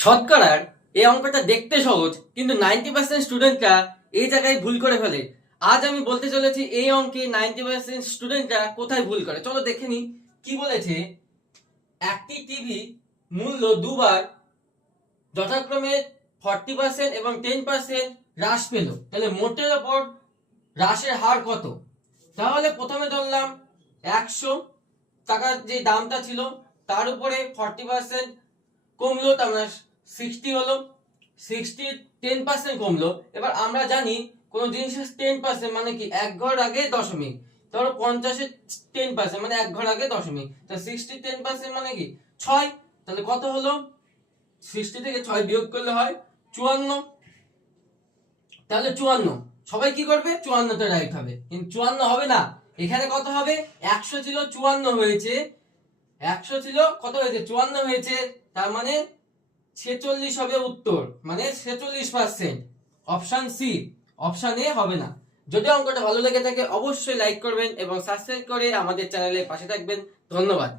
শতকরার এই অঙ্কটা দেখতে সহজ, কিন্তু 90% স্টুডেন্টরা এই জায়গায় ভুল করে ফেলে। আজ আমি বলতে চলেছি এই অঙ্কে 90% স্টুডেন্টরা কোথায় ভুল করে। চলো দেখে নি কি বলেছে। একটি টিভি মূল্য দুবার যথাক্রমে 40% এবং 10% হ্রাস পেল, তাহলে মোটের ওপর হ্রাসের হার কত? তাহলে প্রথমে ধরলাম 100 টাকার যে দামটা ছিল তার উপরে 40% কমলো, তার মানে 60 হলো। 60 10% কমলো। এবার আমরা জানি কোন জিনিসের 10% মানে কি এক ঘর আগে দশমিক। ধরো 50-এর 10% মানে এক ঘর আগে দশমিক। তা 60 10% মানে কি 6। তাহলে কত হলো? 60 থেকে 6 বিয়োগ করলে হয় 54। তাহলে 54, সবাই কি করবে? 54টা রাইট হবে, কিন্তু 54 হবে না। এখানে কত হবে? 100 ছিল 54 হয়েছে, 100 ছিল কত হয়েছে? 54 হয়েছে। তার মানে 46 হবে উত্তর, মানে 46%। অপশন সি, অপশন এ হবে না। যদি অঙ্কটা ভালো লেগে থাকে অবশ্যই লাইক করবেন এবং সাবস্ক্রাইব করে আমাদের চ্যানেলের পাশে থাকবেন। ধন্যবাদ।